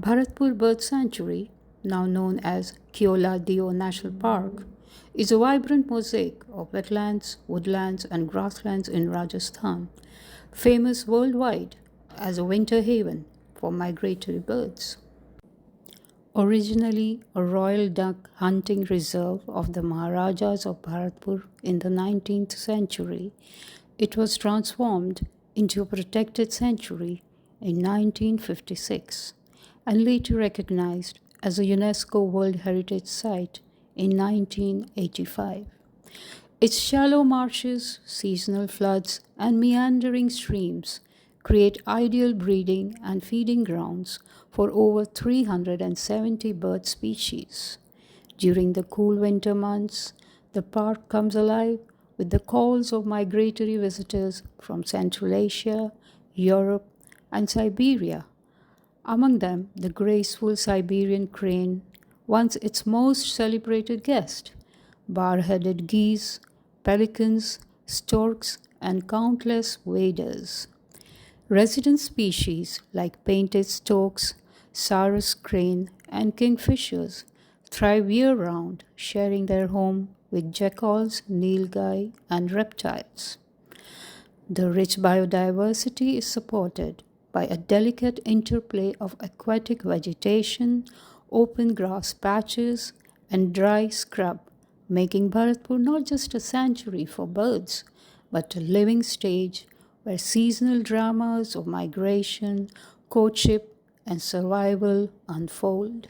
Bharatpur Bird Sanctuary, now known as Keoladeo National Park, is a vibrant mosaic of wetlands, woodlands, and grasslands in Rajasthan, famous worldwide as a winter haven for migratory birds. Originally a royal duck hunting reserve of the Maharajas of Bharatpur in the 19th century, it was transformed into a protected sanctuary in 1956 and later recognized as a UNESCO World Heritage Site in 1985. Its shallow marshes, seasonal floods, and meandering streams create ideal breeding and feeding grounds for over 370 bird species. During the cool winter months, the park comes alive with the calls of migratory visitors from Central Asia, Europe, and Siberia. Among them, the graceful Siberian crane, once its most celebrated guest, bar-headed geese, pelicans, storks, and countless waders. Resident species like painted storks, sarus crane, and kingfishers thrive year-round, sharing their home with jackals, nilgai, and reptiles. The rich biodiversity is supported by a delicate interplay of aquatic vegetation, open grass patches, and dry scrub, making Bharatpur not just a sanctuary for birds, but a living stage where seasonal dramas of migration, courtship, and survival unfold.